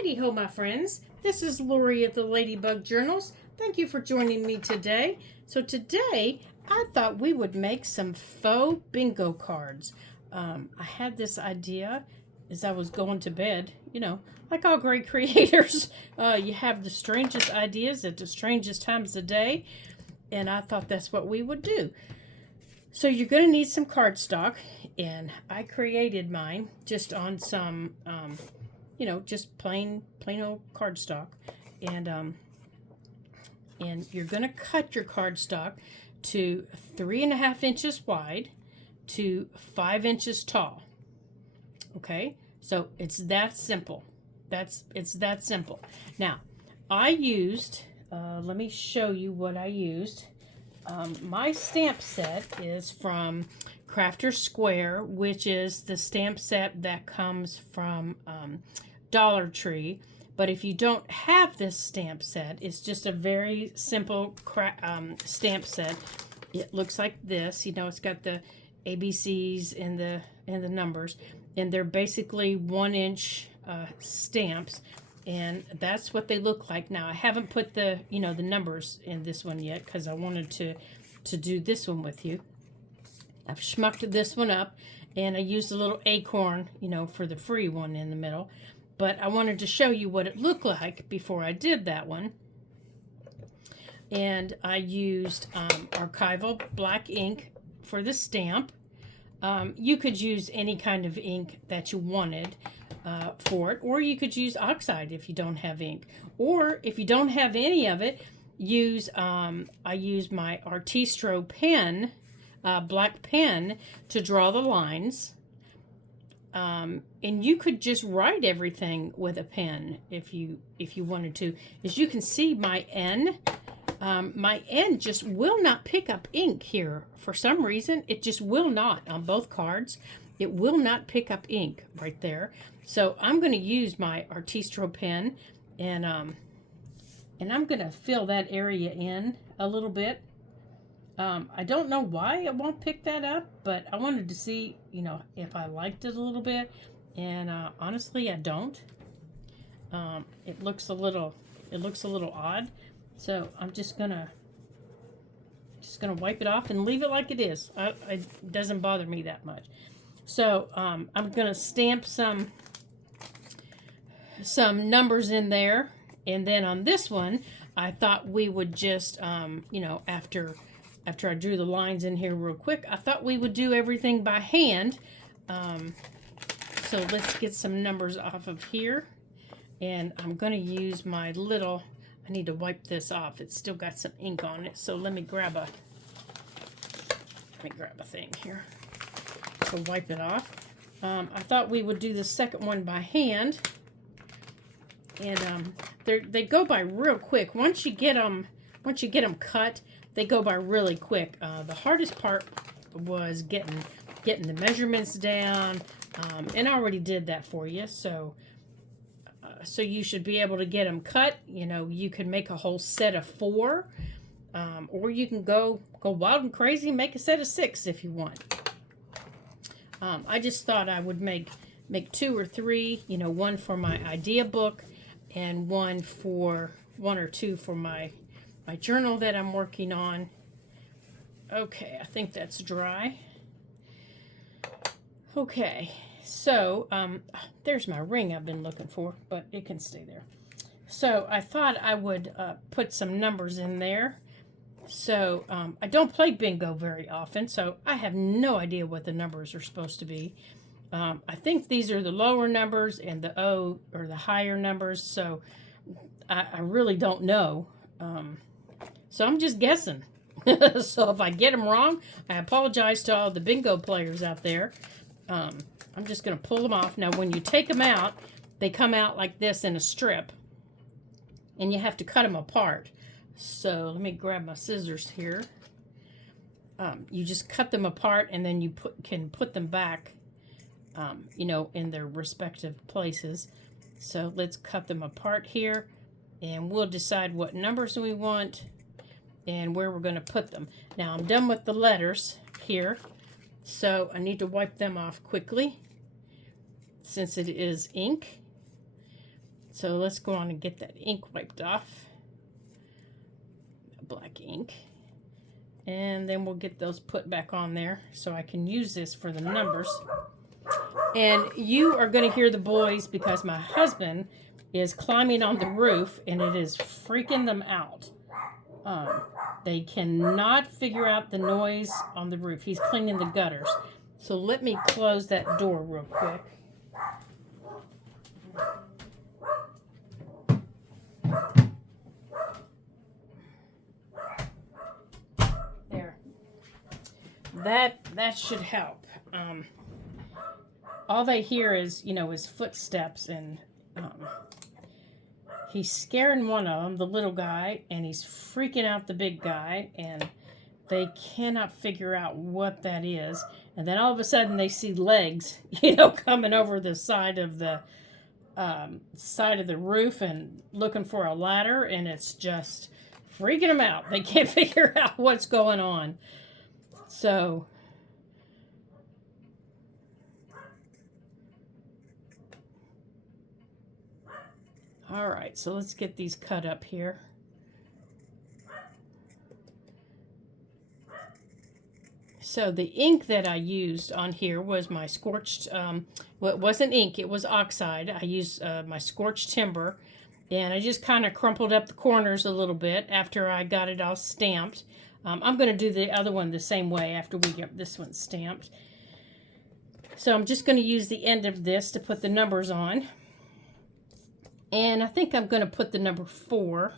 Heidi ho, my friends. This is Lori at the Ladybug Journals. Thank you for joining me today. So today, I thought we would make some faux bingo cards. I had this idea as I was going to bed. You know, like all great creators, you have the strangest ideas at the strangest times of the day. And I thought that's what we would do. So you're going to need some cardstock. And I created mine just on some... just plain old cardstock, and you're gonna cut your cardstock to 3.5 inches wide to 5 inches tall. Okay, so it's that simple. It's that simple. Now, I used. Let me show you what I used. My stamp set is from Crafter Square, which is the stamp set that comes from Dollar Tree. But if you don't have this stamp set, it's just a very simple stamp set. It looks like this. You know, it's got the ABCs and the numbers, and they're basically 1-inch stamps, and that's what they look like. Now, I haven't put the the numbers in this one yet because I wanted to do this one with you. I've schmucked this one up, and I used a little acorn, for the free one in the middle. But I wanted to show you what it looked like before I did that one. And I used archival black ink for the stamp. You could use any kind of ink that you wanted for it, or you could use oxide if you don't have ink. Or if you don't have any of it, I use my Artistro pen, black pen, to draw the lines. And you could just write everything with a pen if you wanted to. As you can see, my N just will not pick up ink here. For some reason, it just will not on both cards. It will not pick up ink right there. So I'm going to use my Artistro pen, and I'm going to fill that area in a little bit. I don't know why it won't pick that up, but I wanted to see, if I liked it a little bit, and honestly, I don't. It looks a little odd, so I'm just gonna wipe it off and leave it like it is. It doesn't bother me that much. So I'm gonna stamp some numbers in there, and then on this one, I thought we would just, after I drew the lines in here real quick, I thought we would do everything by hand. So let's get some numbers off of here. And I'm going to use my little, I need to wipe this off. It's still got some ink on it. So let me grab a thing here to wipe it off. I thought we would do the second one by hand. And they go by real quick. Once you get them cut, they go by really quick. The hardest part was getting the measurements down, and I already did that for you. So you should be able to get them cut. You can make a whole set of 4, or you can go wild and crazy and make a set of 6 if you want. I just thought I would make 2 or 3. One for my idea book, and one or two for my journal that I'm working on. Okay, I think that's dry. Okay, so there's my ring I've been looking for, but it can stay there. So I thought I would put some numbers in there. So I don't play bingo very often, so I have no idea what the numbers are supposed to be. I think these are the lower numbers and the O are the higher numbers, so I really don't know. So I'm just guessing. So if I get them wrong, I apologize to all the bingo players out there. I'm just going to pull them off. Now, when you take them out, they come out like this in a strip. And you have to cut them apart. So let me grab my scissors here. You just cut them apart, and then you can put them back, in their respective places. So let's cut them apart here. And we'll decide what numbers we want and where we're going to put them. Now, I'm done with the letters here, so I need to wipe them off quickly since it is ink. So let's go on and get that ink wiped off. Black ink. And then we'll get those put back on there so I can use this for the numbers. And you are going to hear the boys because my husband is climbing on the roof and it is freaking them out. They cannot figure out the noise on the roof. He's cleaning the gutters. So let me close that door real quick. There. That should help. All they hear is, his footsteps, and he's scaring one of them, the little guy, and he's freaking out the big guy, and they cannot figure out what that is. And then all of a sudden they see legs, coming over the side of the roof and looking for a ladder, and it's just freaking them out. They can't figure out what's going on. So all right, so let's get these cut up here. So the ink that I used on here was my scorched, well, it wasn't ink, it was oxide. I used my scorched timber, and I just kind of crumpled up the corners a little bit after I got it all stamped. I'm going to do the other one the same way after we get this one stamped. So I'm just going to use the end of this to put the numbers on. And I think I'm going to put the number 4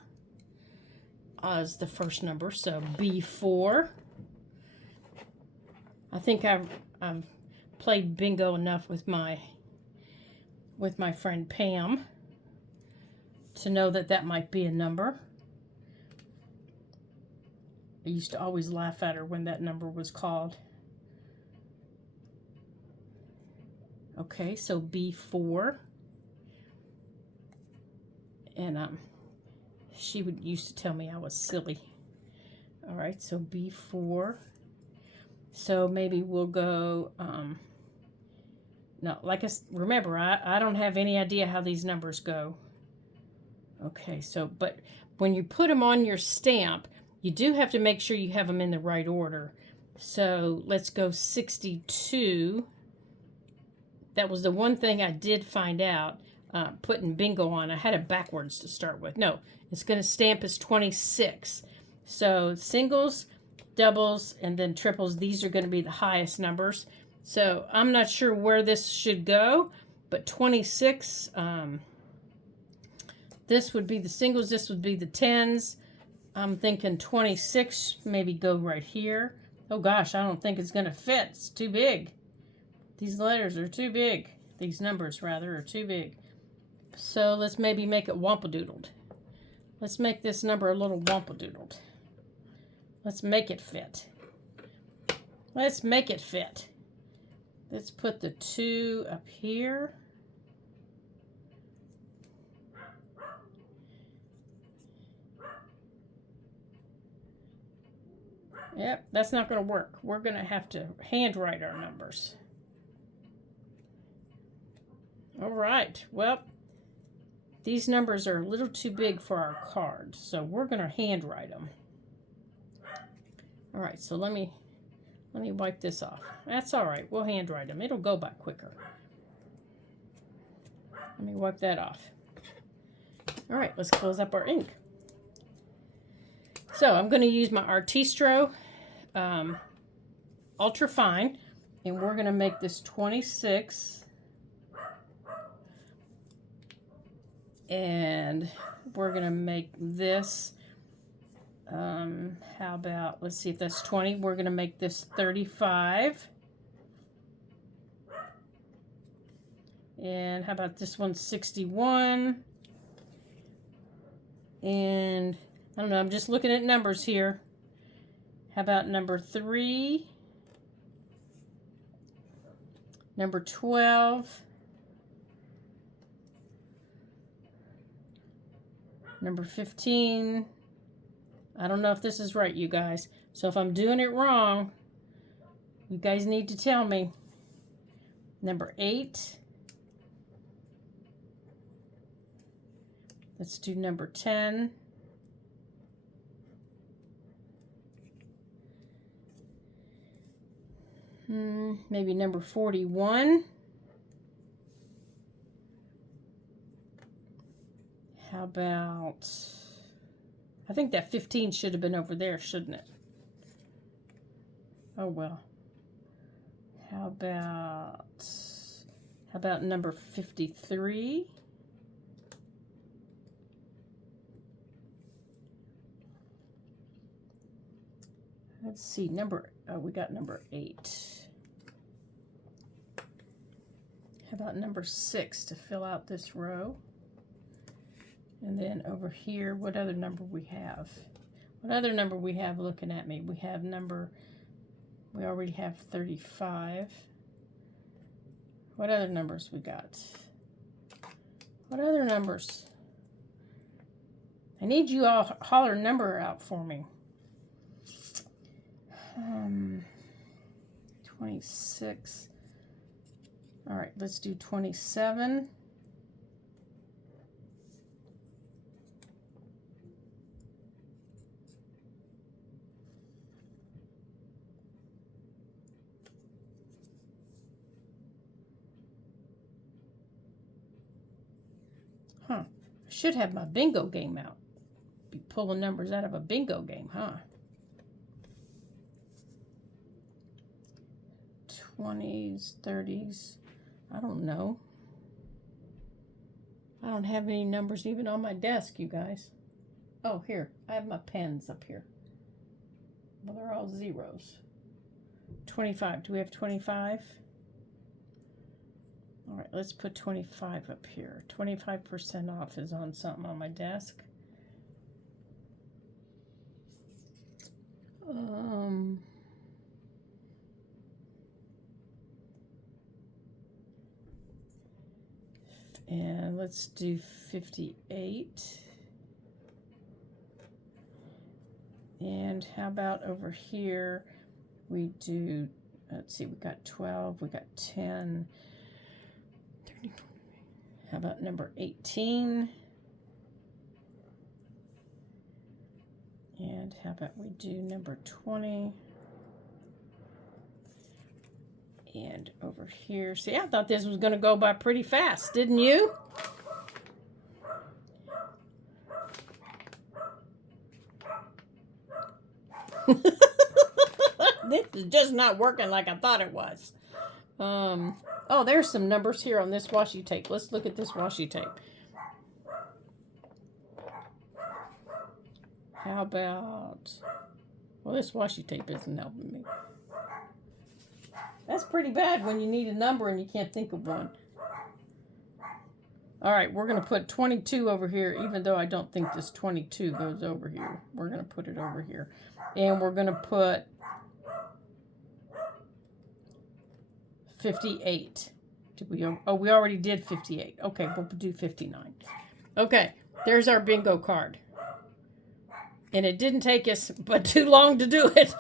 as the first number, so B4. I think I've played bingo enough with my friend Pam to know that that might be a number. I used to always laugh at her when that number was called. Okay, so B4. And she used to tell me I was silly. All right, so B4. So maybe we'll go, no, remember, I don't have any idea how these numbers go. Okay, so, but when you put them on your stamp, you do have to make sure you have them in the right order. So let's go 62. That was the one thing I did find out. Putting bingo on, I had it backwards to start with. No, it's going to stamp as 26. So singles, doubles, and then triples, these are going to be the highest numbers. So I'm not sure where this should go, but 26, this would be the singles, this would be the tens. I'm thinking 26, maybe go right here. Oh gosh, I don't think it's going to fit. It's too big. These letters are too big. These numbers, rather, are too big. So let's maybe make it wampadoodled. Let's make this number a little wampadoodled. Let's make it fit. Let's make it fit. Let's put the 2 up here. Yep, that's not going to work. We're going to have to handwrite our numbers. All right, well, these numbers are a little too big for our card, so we're going to handwrite them. All right, so let me wipe this off. That's all right. We'll handwrite them. It'll go by quicker. Let me wipe that off. All right, let's close up our ink. So I'm going to use my Artistro Ultra Fine, and we're going to make this 26. And we're going to make this, how about, let's see if that's 20. We're going to make this 35. And how about this one, 61. And I don't know, I'm just looking at numbers here. How about number 3? Number 12. Number 15. I don't know if this is right, you guys. So if I'm doing it wrong, you guys need to tell me. Number 8. Let's do number 10. Maybe number 41. How about, I think that 15 should have been over there, shouldn't it? Oh well. How about number 53? Let's see, we got number 8. How about number 6 to fill out this row? And then over here, what other number we have? What other number we have looking at me? We have we already have 35. What other numbers we got? What other numbers? I need you all holler number out for me. 26. All right, let's do 27. I should have my bingo game out. Be pulling numbers out of a bingo game, huh? 20s, 30s. I don't know. I don't have any numbers even on my desk, you guys. Oh, here. I have my pens up here. Well, they're all zeros. 25. Do we have 25? All right, let's put 25 up here. 25% off is on something on my desk. And let's do 58. And how about over here? We do, let's see, we got 12, we got 10, 30. How about number 18? And how about we do number 20? And over here, see, I thought this was going to go by pretty fast, didn't you? This is just not working like I thought it was. Oh, there's some numbers here on this washi tape. Let's look at this washi tape. How about, well, this washi tape isn't helping me. That's pretty bad when you need a number and you can't think of one. All right, we're going to put 22 over here, even though I don't think this 22 goes over here. We're going to put it over here. And we're going to put 58. Did we? Oh, we already did 58. Okay, we'll do 59. Okay, there's our bingo card. And it didn't take us but too long to do it.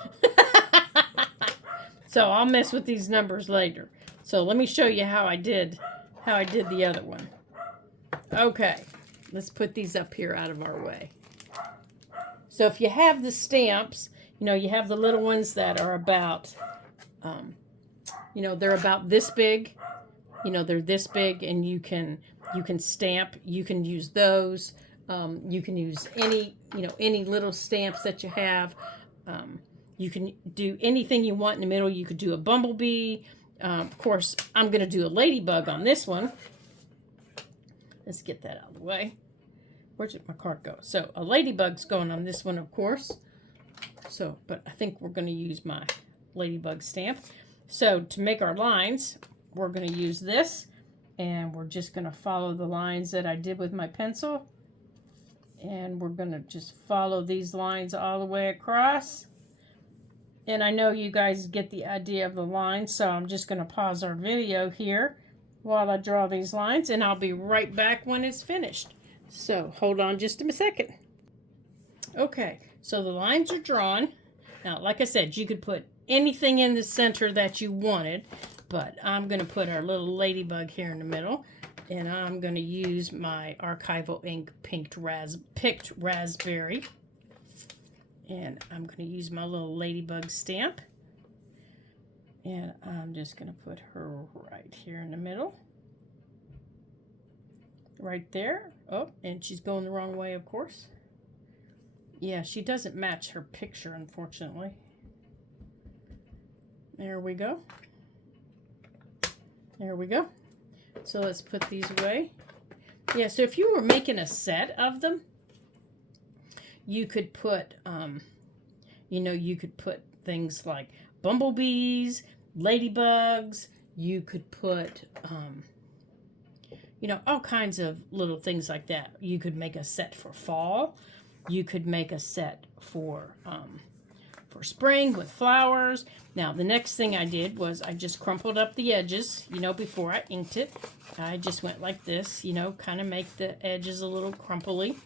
So I'll mess with these numbers later. So let me show you how I did the other one. Okay, let's put these up here out of our way. So if you have the stamps, you know, you have the little ones that are about, you know, they're about this big. You know, they're this big, and you can stamp. You can use those. You can use any little stamps that you have. You can do anything you want in the middle. You could do a bumblebee. Of course, I'm going to do a ladybug on this one. Let's get that out of the way. Where did my card go? So a ladybug's going on this one, of course. So, but I think we're going to use my ladybug stamp. So to make our lines, we're going to use this. And we're just going to follow the lines that I did with my pencil. And we're going to just follow these lines all the way across. And I know you guys get the idea of the lines, so I'm just going to pause our video here while I draw these lines, and I'll be right back when it's finished. So hold on just a second. Okay, so the lines are drawn. Now, like I said, you could put anything in the center that you wanted, but I'm going to put our little ladybug here in the middle. And I'm going to use my archival ink picked raspberry. And I'm going to use my little ladybug stamp. And I'm just going to put her right here in the middle. Right there. Oh, and she's going the wrong way, of course. Yeah, she doesn't match her picture, unfortunately. There we go. There we go. So let's put these away. Yeah, so if you were making a set of them, you could put, you could put things like bumblebees, ladybugs. You could put, all kinds of little things like that. You could make a set for fall. You could make a set for spring with flowers. Now, the next thing I did was I just crumpled up the edges, before I inked it. I just went like this, kind of make the edges a little crumply.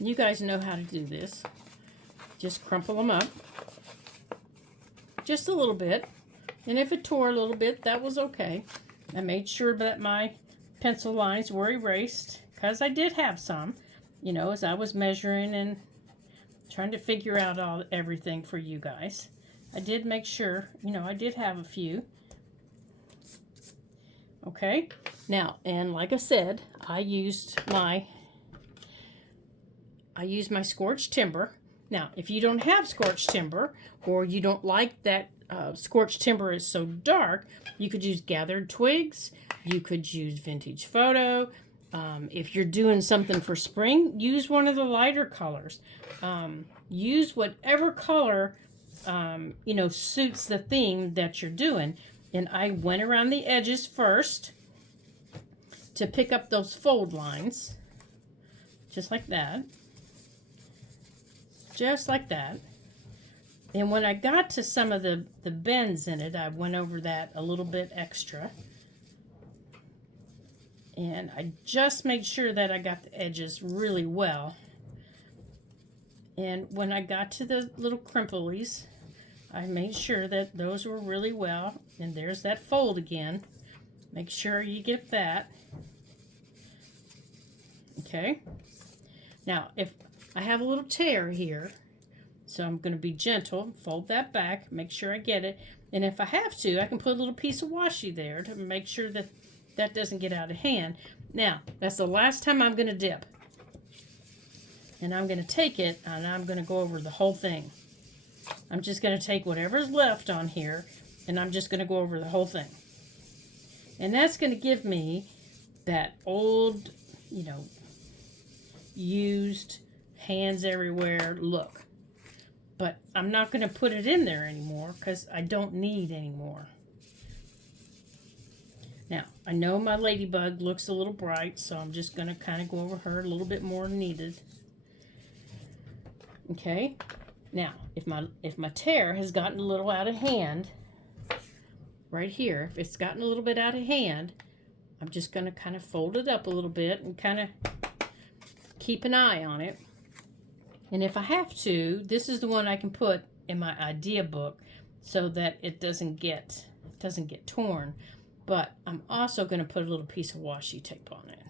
You guys know how to do this. Just crumple them up. Just a little bit. And if it tore a little bit, that was okay. I made sure that my pencil lines were erased, because I did have some, as I was measuring and trying to figure out everything for you guys. I did make sure, I did have a few. Okay, now, and like I said, I used my scorched timber. Now, if you don't have scorched timber, or you don't like that scorched timber is so dark, you could use gathered twigs. You could use vintage photo. If you're doing something for spring, use one of the lighter colors. Use whatever color, suits the theme that you're doing. And I went around the edges first to pick up those fold lines. Just like that. Just like that. And when I got to some of the bends in it, I went over that a little bit extra. And I just made sure that I got the edges really well. And when I got to the little crimplies, I made sure that those were really well. And there's that fold again. Make sure you get that. Okay. Now, if I have a little tear here, so I'm going to be gentle, fold that back, make sure I get it. And if I have to, I can put a little piece of washi there to make sure that that doesn't get out of hand. Now, that's the last time I'm going to dip. And I'm going to take it, and I'm going to go over the whole thing. I'm just going to take whatever's left on here, and I'm just going to go over the whole thing. And that's going to give me that old, used, hands everywhere look. But I'm not going to put it in there anymore because I don't need any more. Now, I know my ladybug looks a little bright, so I'm just going to kind of go over her a little bit more than needed. Okay. Now, if my tear has gotten a little out of hand, right here, if it's gotten a little bit out of hand, I'm just going to kind of fold it up a little bit and kind of keep an eye on it. And if I have to, this is the one I can put in my idea book so that it doesn't get torn. But I'm also going to put a little piece of washi tape on it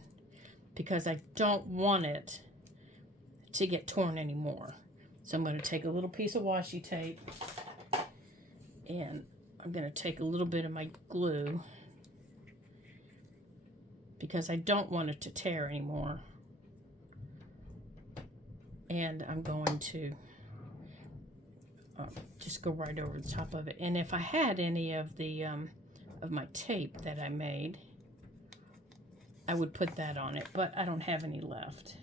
because I don't want it to get torn anymore. So I'm going to take a little piece of washi tape and I'm going to take a little bit of my glue because I don't want it to tear anymore. And I'm going to just go right over the top of it. And if I had any of the of my tape that I made, I would put that on it, but I don't have any left.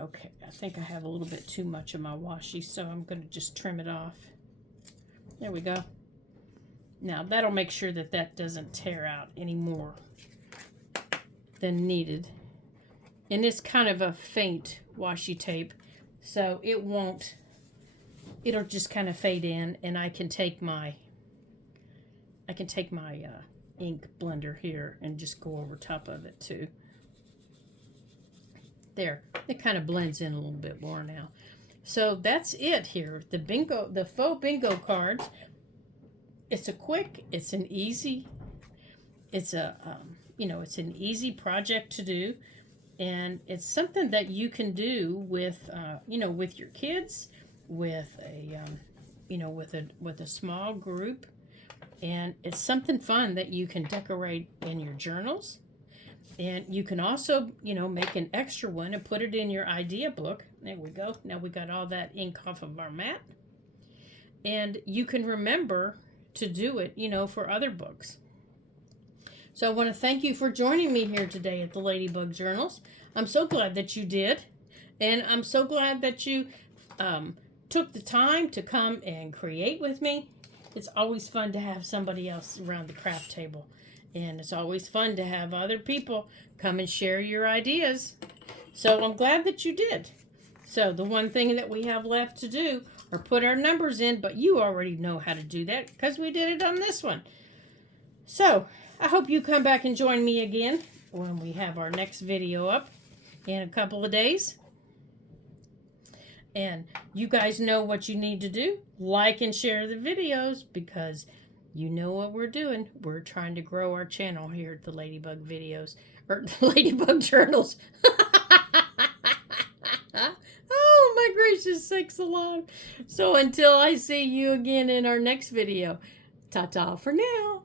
Okay, I think I have a little bit too much of my washi, so I'm going to just trim it off. There we go. Now that'll make sure that that doesn't tear out any more than needed. And it's kind of a faint washi tape, so it won't, it'll just kind of fade in, and I can take my ink blender here and just go over top of it too. There, it kind of blends in a little bit more now. So that's it here. The faux bingo cards. It's an easy It's a, it's an easy project to do, and it's something that you can do with, with your kids, with a, with a small group, and it's something fun that you can decorate in your journals. And you can also, make an extra one and put it in your idea book. There we go. Now we got all that ink off of our mat. And you can remember to do it, for other books. So I want to thank you for joining me here today at the Ladybug Journals. I'm so glad that you did. And I'm so glad that you took the time to come and create with me. It's always fun to have somebody else around the craft table. And it's always fun to have other people come and share your ideas. So I'm glad that you did. So the one thing that we have left to do are put our numbers in, but you already know how to do that because we did it on this one. So I hope you come back and join me again when we have our next video up in a couple of days. And you guys know what you need to do. Like and share the videos because you know what we're doing. We're trying to grow our channel here at the Ladybug Videos, or the Ladybug Journals. Oh, my gracious sakes alive. So until I see you again in our next video, ta-ta for now.